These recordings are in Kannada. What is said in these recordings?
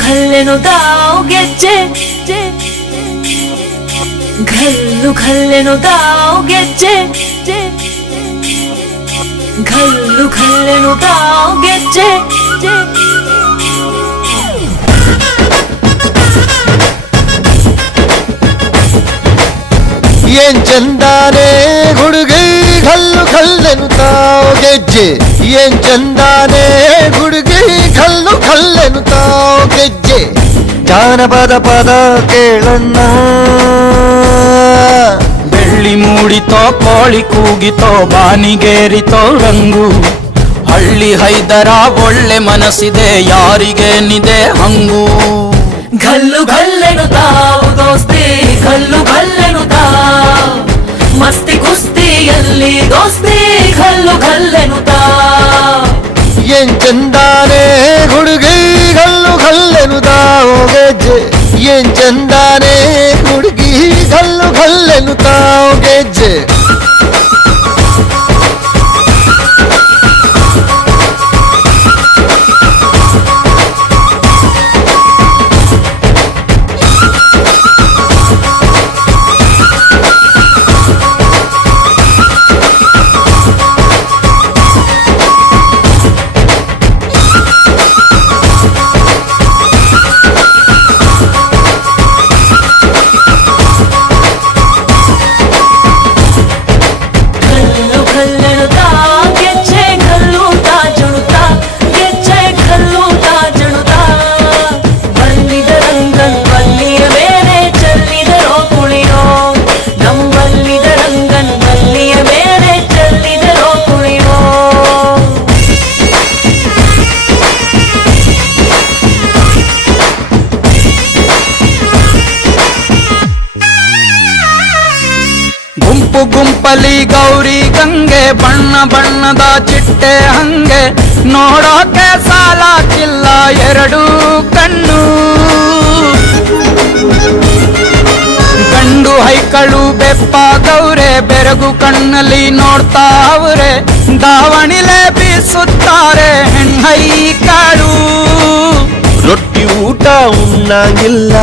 ಖಲ್ಲೆನುತಾವ್ ಗೆಜ್ಜೆ ಘಲ್ಲು ಖಲ್ಲೆನುತಾವ್ ಗೆಜ್ಜೆ ಘಲ್ಲು ಖಲ್ಲೆನುತಾವ್ ಗೆಜ್ಜೆ ಏನ್ ಚಂದಾನೆ ಹುಡುಗಿ ಘಲ್ಲು ಘಲ್ಲೆನುತಾವ್ ಗೆಜ್ಜೆ ಏನ್ ಚಂದಾನೆ ಹುಡುಗಿ ಘಲ್ಲು ಘಲ್ಲೆನುತಾವ್ ಗೆಜ್ಜೆ ಜಾನಪದ ಪದ ಕೇಳಣ್ಣ ಬೆಳ್ಳಿ ಮೂಡಿತೋ ಕೋಳಿ ಕೂಗಿತೋ ಬಾನಿಗೇರಿತೋ ರಂಗು ಹಳ್ಳಿ ಹೈದರ ಒಳ್ಳೆ ಮನಸ್ಸಿದೆ ಯಾರಿಗೇನಿದೆ ಹಂಗು ಘಲ್ಲು ಘಲ್ಲೆನುತಾವ್ ದೋಸ್ತಿ ಘಲ್ಲು ಘಲ್ಲೆನುತಾವ್ ಮಸ್ತಿ ಕುಸ್ತಿಯಲ್ಲಿ ದೋಸ್ತಿ ಘಲ್ಲು ಘಲ್ಲೆನುತಾವ್ ಏನ್ ಚಂದಾನೆ ಹುಡುಗಿ ಘಲ್ಲು ಘಲ್ಲೆನುತಾವ್ ಗೆಜ್ಜೆ ಏನ್ ಚಂದಾನೆ ಹುಡುಗಿ ಘಲ್ಲು ಘಲ್ಲೆನುತಾವ್ ಗೆಜ್ಜೆ ಗುಂಪು ಗುಂಪಲಿ ಗೌರಿ ಗಂಗೆ ಬಣ್ಣ ಬಣ್ಣದ ಚಿಟ್ಟೆ ಹಂಗೆ ನೋಡೋಕೆ ಸಾಲಾಕಿಲ್ಲ ಎರಡು ಕಣ್ಣು ಗಂಡು ಹೈಕಳು ಬೆಪ್ಪಾಗವ್ರೆ ಬೆರಗು ಕಣ್ಣಲ್ಲಿ ನೋಡ್ತಾ ಅವ್ರೆ ದಾವಣಿಲೆ ಬೀಸುತ್ತಾರೆ ಹೆಣ್ಣೈಕಳು ರೊಟ್ಟಿ ಊಟ ಉಣ್ಣಂಗಿಲ್ಲ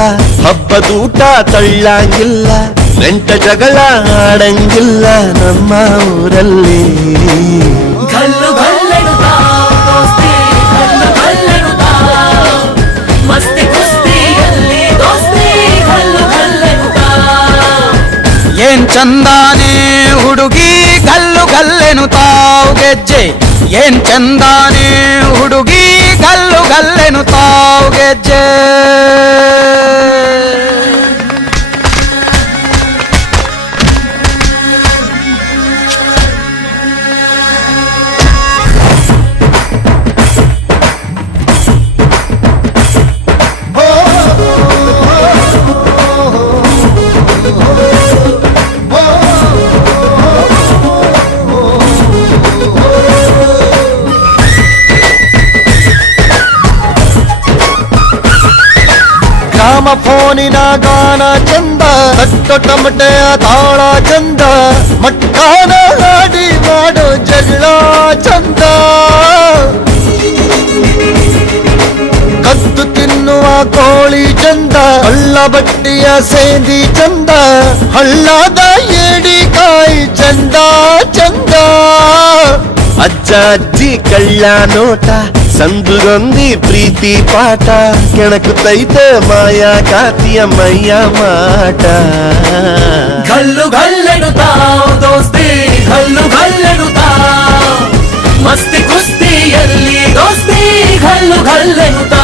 ಹಬ್ಬದೂಟ ತಳ್ಳಂಗಿಲ್ಲ ನೆಂಟ ಜಗಳ ಆಡಂಗಿಲ್ಲ ನಮ್ಮ ಊರಲ್ಲಿ ಘಲ್ಲು ಘಲ್ಲೆನುತಾವ್ ದೋಸ್ತಿ ಘಲ್ಲು ಘಲ್ಲೆನುತಾವ್ ಮಸ್ತಿ ಕುಸ್ತಿಯಲ್ಲಿ ದೋಸ್ತಿ ಘಲ್ಲು ಘಲ್ಲೆನುತಾವ್ ಏನ್ ಚಂದಾನೆ ಹುಡುಗಿ ಘಲ್ಲು ಘಲ್ಲೆನುತಾವ್ ಗೆಜ್ಜೆ ಏನ್ ಚಂದಾನೆ ಹುಡುಗಿ ಘಲ್ಲು ಘಲ್ಲೆನುತಾವ್ ಗೆಜ್ಜೆ ಫೋನಿನ ಗಾನ ಚಂದ ತಟ್ಟು ಟಮಟೆಯ ತಾಳ ಚಂದ ಮಟ್ಟಾನ ಹಾಡಿ ಮಾಡೋ ಜಗಳ ಚಂದ ಕದ್ದು ತಿನ್ನುವ ಕೋಳಿ ಚಂದ ಹಳ್ಳ ಬಟ್ಟಿಯ ಸೇಂದಿ ಚಂದ ಹಳ್ಳದ ಏಡಿಕಾಯಿ ಚಂದ ಚಂದ ಅಜ್ಜ ಅಜ್ಜಿ ಕಳ್ಳ ನೋಟ ಸಂದುಗೊಂದಿ ಪ್ರೀತಿ ಪಾಠ ಕೆಣಕುತ್ತೈತೆ ಮಾಯಾ ಕಾತಿಯ ಮೈಯ ಮಾಟ ಘಲ್ಲು ಘಲ್ಲೆನುತಾವ್ ದೋಸ್ತಿ ಘಲ್ಲು ಘಲ್ಲೆನುತಾವ್ ಮಸ್ತಿ ಕುಸ್ತಿಯಲ್ಲಿ ದೋಸ್ತಿ ಘಲ್ಲು ಘಲ್ಲೆನುತಾವ್